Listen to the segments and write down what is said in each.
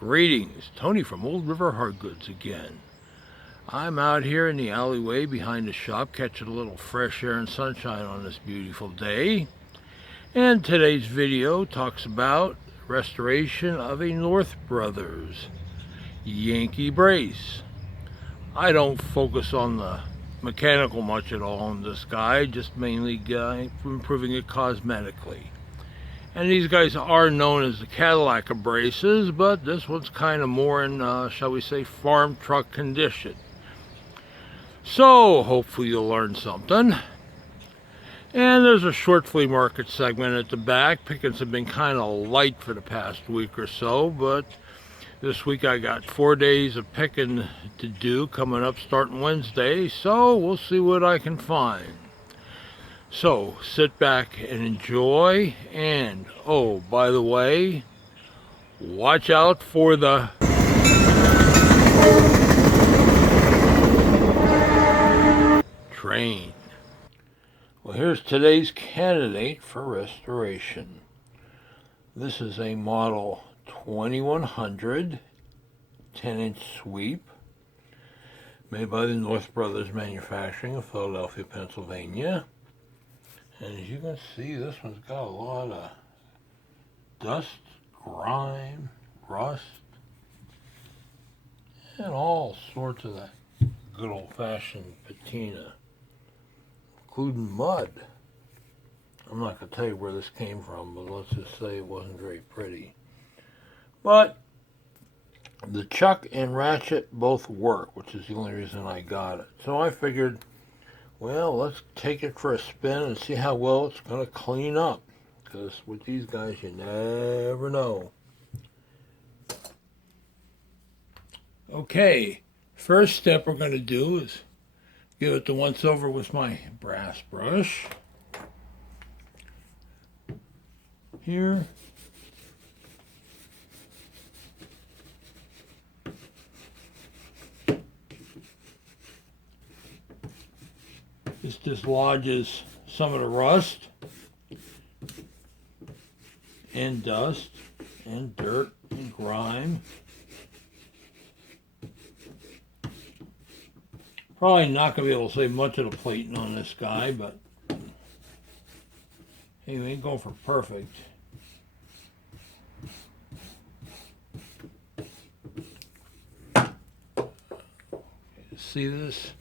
Greetings, Tony from Old River Hardgoods again. I'm out here in the alleyway behind the shop catching a little fresh air and sunshine on this beautiful day. And today's video talks about restoration of a North Brothers Yankee Brace. I don't focus on the mechanical much at all on this guy, just mainly improving it cosmetically. And these guys are known as the Cadillac of braces, but this one's kind of more in, shall we say, farm truck condition. So, hopefully you'll learn something. And there's a short flea market segment at the back. Pickings have been kind of light for the past week or so, but this week I got 4 days of picking to do coming up starting Wednesday, so we'll see what I can find. So, sit back and enjoy, and, oh, by the way, watch out for the train. Well, here's today's candidate for restoration. This is a model 2100 10-inch sweep, made by the North Brothers Manufacturing of Philadelphia, Pennsylvania. And as you can see, this one's got a lot of dust, grime, rust, and all sorts of that good old-fashioned patina, including mud. I'm not going to tell you where this came from, but let's just say it wasn't very pretty. But the chuck and ratchet both work, which is the only reason I got it. So I figured, well, let's take it for a spin and see how well it's going to clean up. Because with these guys, you never know. Okay, first step we're going to do is give it the once over with my brass brush. Here. This dislodges some of the rust and dust and dirt and grime. Probably not going to be able to save much of the plating on this guy, but hey, we ain't going for perfect. See this?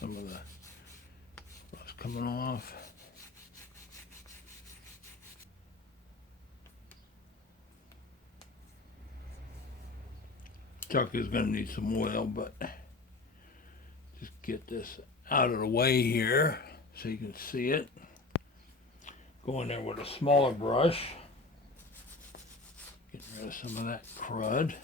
Some of the rust coming off. Chuck is going to need some oil, but just get this out of the way here so you can see it. Go in there with a smaller brush. Getting rid of some of that crud.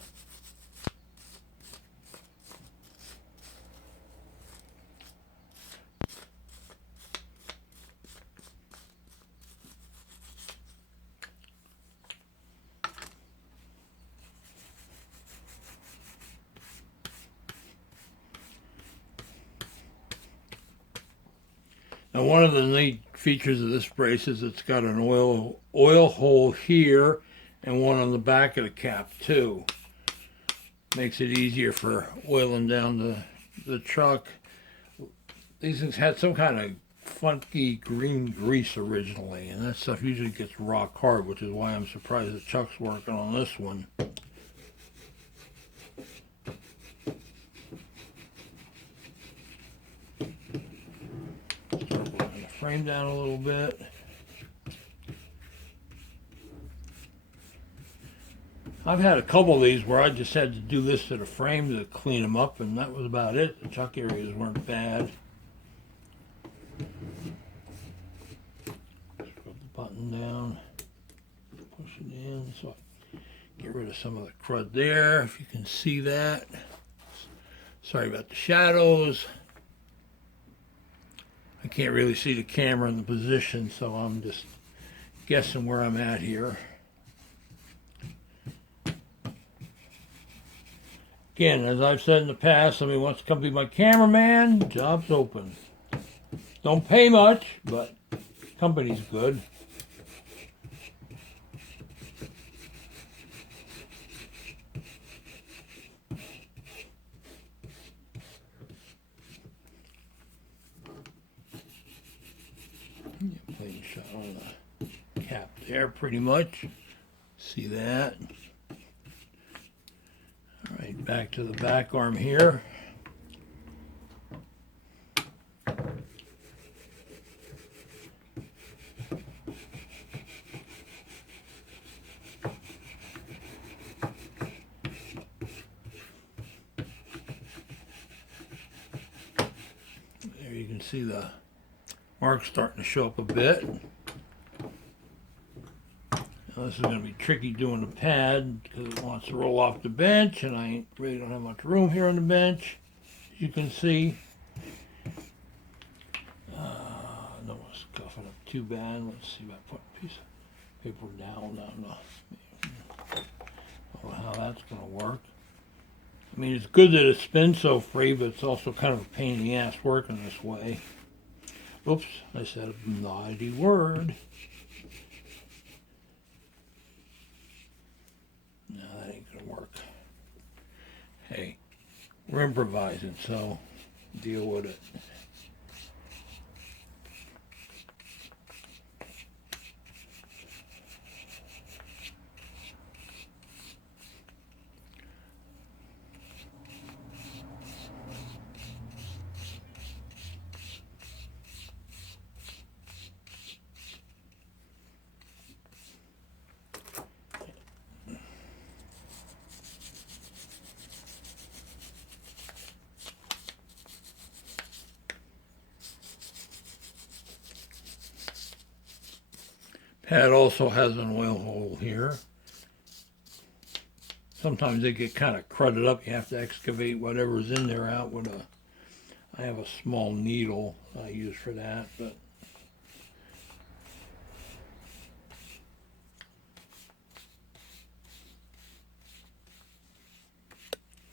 Now, one of the neat features of this brace is it's got an oil hole here and one on the back of the cap too. Makes it easier for oiling down the truck. These things had some kind of funky green grease originally, and that stuff usually gets rock hard, which is why I'm surprised that Chuck's working on this one. Frame down a little bit. I've had a couple of these where I just had to do this to the frame to clean them up, and that was about it. The chuck areas weren't bad. Just rub the button down, push it in, so I get rid of some of the crud there, if you can see that. Sorry about the shadows. I can't really see the camera in the position, so I'm just guessing where I'm at here. Again, as I've said in the past, somebody wants to come be my cameraman, job's open. Don't pay much, but company's good. Plain shot on the cap there, pretty much. See that? All right, back to the back arm here. There you can see the marks starting to show up a bit. Now this is going to be tricky doing the pad because it wants to roll off the bench, and I really don't have much room here on the bench, as you can see. No one's scuffing up too bad. Let's see if I put a piece of paper down. I don't know how that's going to work. I mean, it's good that it spins so free, but it's also kind of a pain in the ass working this way. Oops, I said a naughty word. No, that ain't gonna work. Hey, we're improvising, so deal with it. Pad also has an oil hole here. Sometimes they get kind of crudded up. You have to excavate whatever's in there out with a, I have a small needle I use for that, but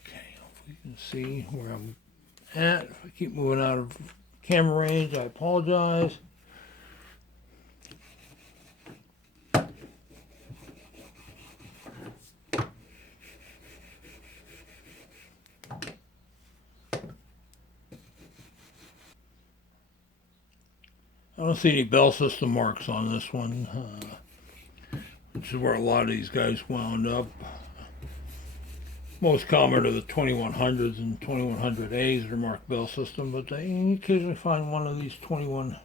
okay, if we can see where I'm at. If I keep moving out of camera range, I apologize. I don't see any bell system marks on this one, which is where a lot of these guys wound up. Most common are the 2100s and 2100As that are marked bell system, but you occasionally find one of these the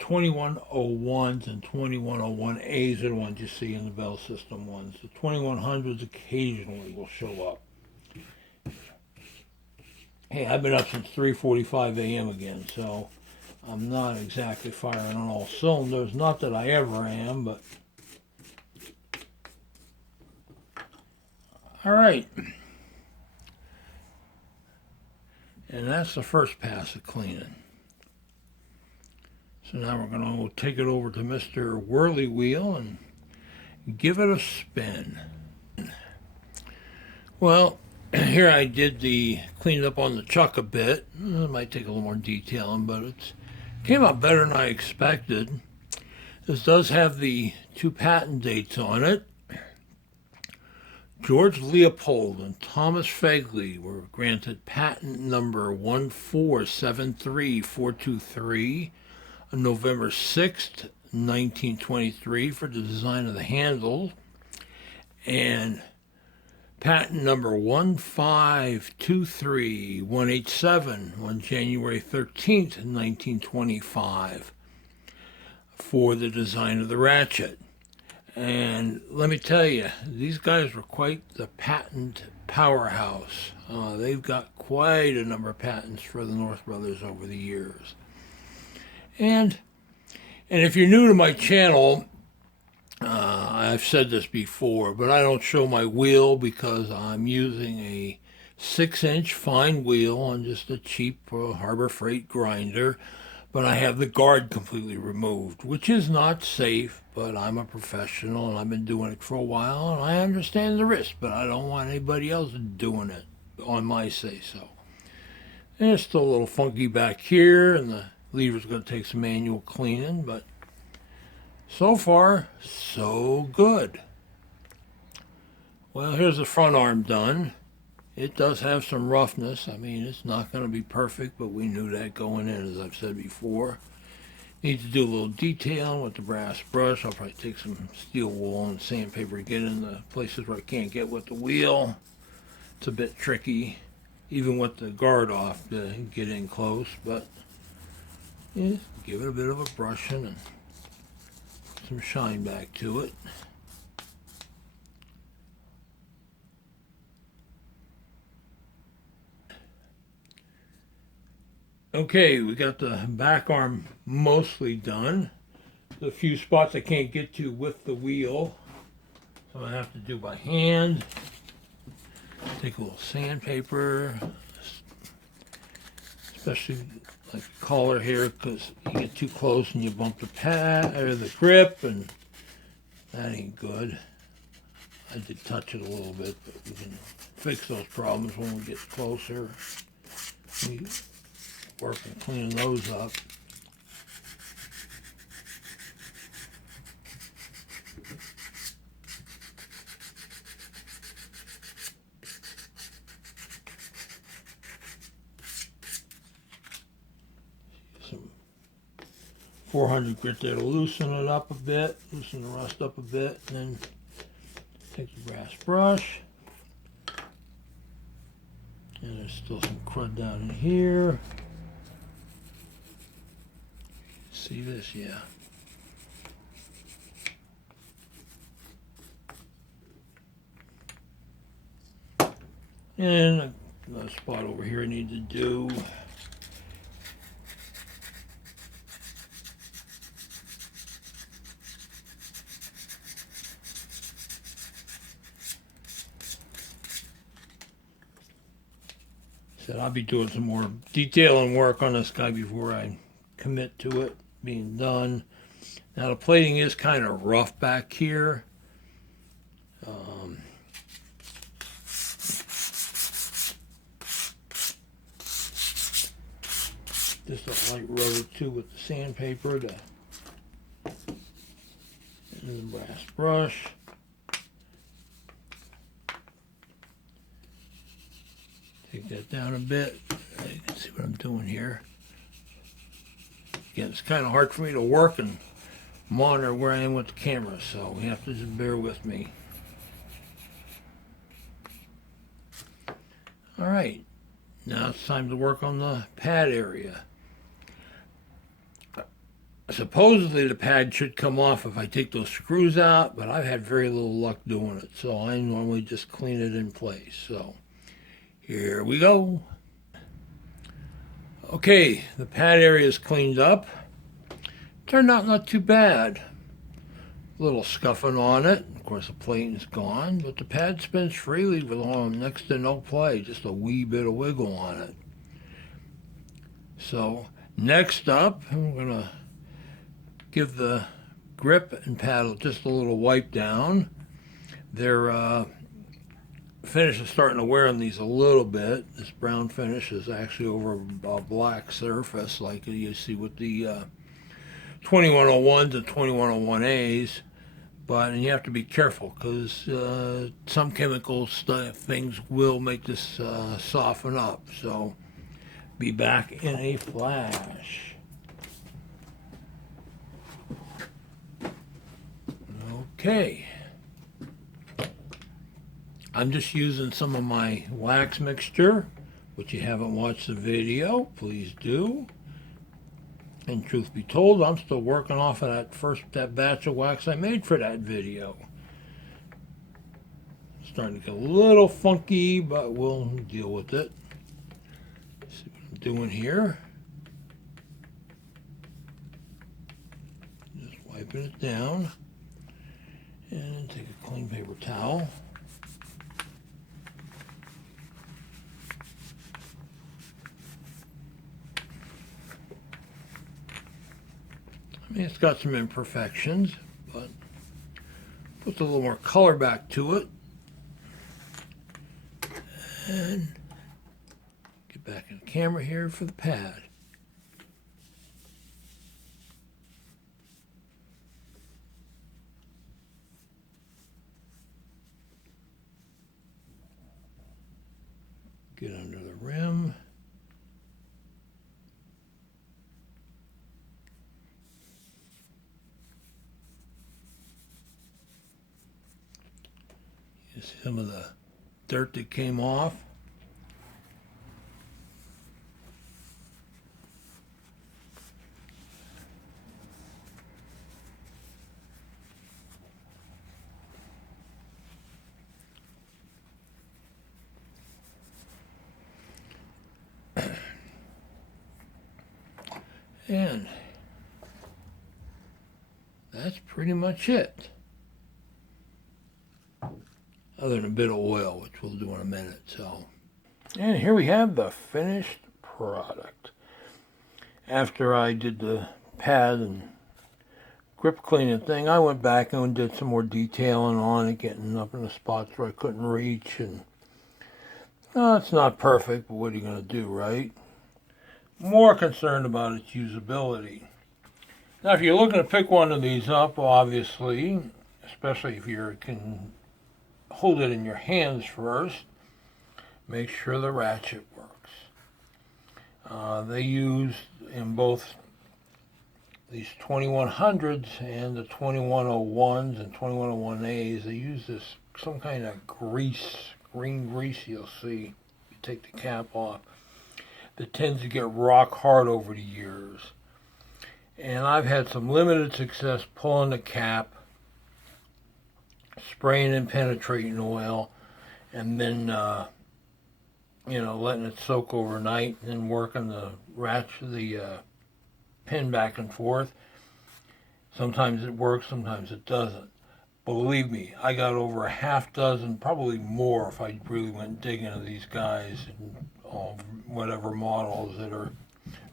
2101s and 2101As are the ones you see in the bell system ones. The 2100s occasionally will show up. Hey, I've been up since 3:45 a.m. again, so I'm not exactly firing on all cylinders. Not that I ever am, but all right. And that's the first pass of cleaning. So now we're going to take it over to Mr. Whirly Wheel and give it a spin. Well, here I did cleaned up on the chuck a bit. It might take a little more detailing, but it came out better than I expected. This does have the 2 patent dates on it. George Leopold and Thomas Fegley were granted patent number 1473423 on November 6th, 1923 for the design of the handle, and patent number 1523187 on January 13th, 1925 for the design of the ratchet. And let me tell you, these guys were quite the patent powerhouse. They've got quite a number of patents for the North Brothers over the years. And if you're new to my channel, I've said this before, but I don't show my wheel because I'm using a 6-inch fine wheel on just a cheap Harbor Freight grinder. but I have the guard completely removed, which is not safe, but I'm a professional and I've been doing it for a while and I understand the risk, but I don't want anybody else doing it on my say-so. And it's still a little funky back here, and the lever's going to take some manual cleaning, but so far, so good. Well, here's the front arm done. It does have some roughness. I mean, it's not going to be perfect, but we knew that going in, as I've said before. Need to do a little detailing with the brass brush. I'll probably take some steel wool and sandpaper to get in the places where I can't get with the wheel. It's a bit tricky, even with the guard off, to get in close, but yeah, give it a bit of a brushing and some shine back to it. Okay, we got the back arm mostly done. There's a few spots I can't get to with the wheel, so I have to do by hand. Take a little sandpaper, especially like the collar here, because you get too close and you bump the pad or the grip, and that ain't good. I did touch it a little bit, but we can fix those problems when we get closer. We work on cleaning those up. Some 400 grit there to loosen it up a bit, loosen the rust up a bit, and then take the brass brush. And there's still some crud down in here. See this? Yeah. And another spot over here I need to do. Said I'll be doing some more detailing work on this guy before I commit to it being done. Now the plating is kind of rough back here. Just a light rub or two with the sandpaper and the brass brush. Take that down a bit. You can see what I'm doing here. Again, it's kind of hard for me to work and monitor where I am with the camera, so you have to just bear with me. Alright, now it's time to work on the pad area. Supposedly the pad should come off if I take those screws out, but I've had very little luck doing it, so I normally just clean it in place. So here we go. Okay, the pad area is cleaned up. Turned out not too bad. A little scuffing on it. Of course, the plating's gone, but the pad spins freely with next to no play, just a wee bit of wiggle on it. So next up, I'm going to give the grip and paddle just a little wipe down. Their finish is starting to wear on these a little bit. This brown finish is actually over a black surface like you see with the 2101s and 2101As. But you have to be careful because some chemical things will make this soften up. So be back in a flash. Okay, I'm just using some of my wax mixture, which you haven't watched the video, please do. And truth be told, I'm still working off of that batch of wax I made for that video. Starting to get a little funky, but we'll deal with it. See what I'm doing here. Just wiping it down. And take a clean paper towel. mean, it's got some imperfections, but puts a little more color back to it. And get back in the camera here for the pad. Get under the rim. You see some of the dirt that came off. And that's pretty much it. Other than a bit of oil, which we'll do in a minute. So, and here we have the finished product. After I did the pad and grip cleaning thing, I went back and did some more detailing on it, getting up in the spots where I couldn't reach. And it's not perfect, but what are you going to do, right? More concerned about its usability. Now, if you're looking to pick one of these up, obviously, especially if you can hold it in your hands first, make sure the ratchet works. They use in both these 2100s and the 2101s and 2101As, they use this some kind of grease, green grease you'll see. You take the cap off. That tends to get rock hard over the years. And I've had some limited success pulling the cap, spraying and penetrating oil, and then letting it soak overnight, and then working the pin back and forth. Sometimes it works, sometimes it doesn't. Believe me, I got over a half dozen, probably more if I really went digging into these guys and whatever models that are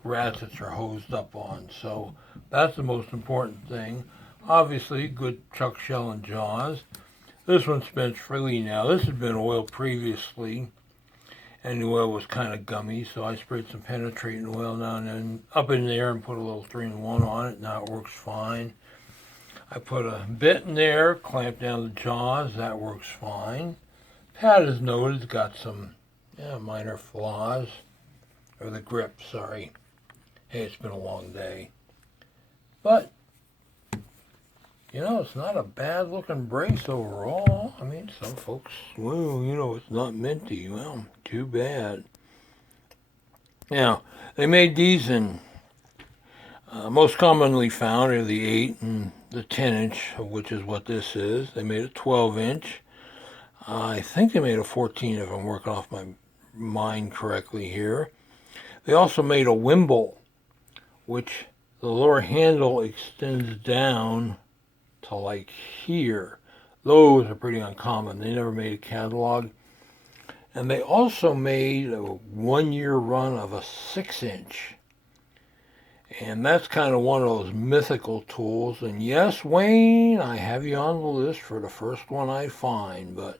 ratchets are hosed up on. So that's the most important thing. Obviously, good chuck shell and jaws. This one spins freely now. This had been oiled previously, and the oil was kind of gummy, so I sprayed some penetrating oil down and up in there and put a little 3-in-1 on it. Now it works fine. I put a bit in there, clamped down the jaws. That works fine. Pad, as noted, has got some minor flaws, or the grip, sorry. Hey, it's been a long day. But, it's not a bad looking brace overall. I mean, some folks, it's not minty. Well, too bad. Now, they made these in, most commonly found are the 8 and the 10-inch, which is what this is. They made a 12-inch. I think they made a 14 if I'm working off my mind correctly here. They also made a wimble, which the lower handle extends down to like here. Those are pretty uncommon. They never made a catalog. And they also made a 1-year run of a 6-inch. And that's kind of one of those mythical tools. And yes, Wayne, I have you on the list for the first one I find, but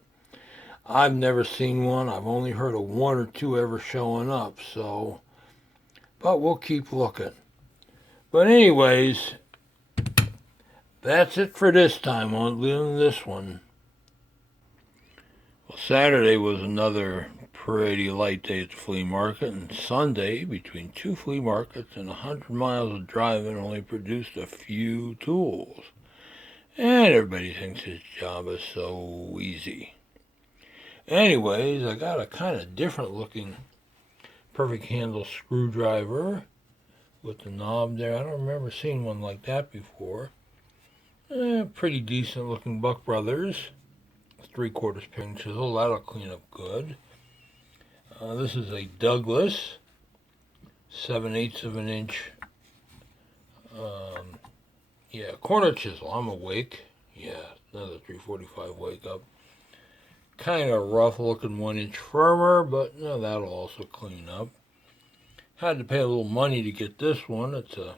I've never seen one. I've only heard of 1 or 2 ever showing up, but we'll keep looking. But anyways, that's it for this time on this one. Well, Saturday was another pretty light day at the flea market, and Sunday, between 2 flea markets and 100 miles of driving, only produced a few tools. And everybody thinks his job is so easy. Anyways, I got a kind of different looking perfect handle screwdriver with the knob there. I don't remember seeing one like that before. Pretty decent looking Buck Brothers. 3/4 pin chisel. That'll clean up good. This is a Douglas 7/8 of an inch. Corner chisel. I'm awake. Another 345 wake up. Kind of rough looking 1-inch firmer, but that'll also clean up. Had to pay a little money to get this one. It's a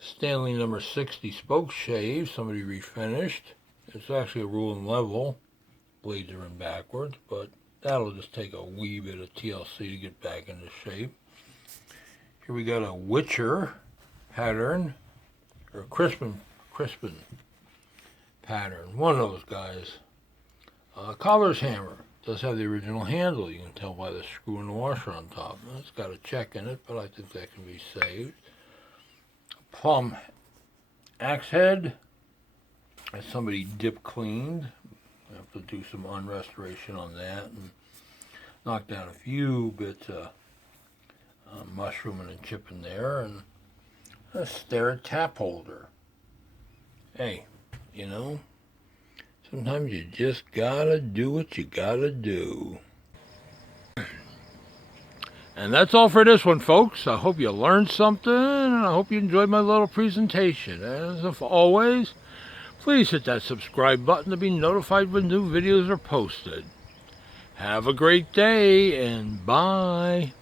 Stanley number 60 spoke shave, somebody refinished. It's actually a rule and level. Blades are in backwards, but that'll just take a wee bit of TLC to get back into shape. Here we got a Witcher pattern, or Crispin pattern. One of those guys. Collar's hammer. Does have the original handle. You can tell by the screw and the washer on top. It's got a check in it, but I think that can be saved. Plum axe head. As somebody dip cleaned. I have to do some unrestoration on that and knock down a few bits of mushrooming and chipping there, and a Starrett tap holder. Hey, you know, sometimes you just gotta do what you gotta do. And that's all for this one, folks. I hope you learned something, and I hope you enjoyed my little presentation. As always, please hit that subscribe button to be notified when new videos are posted. Have a great day, and bye.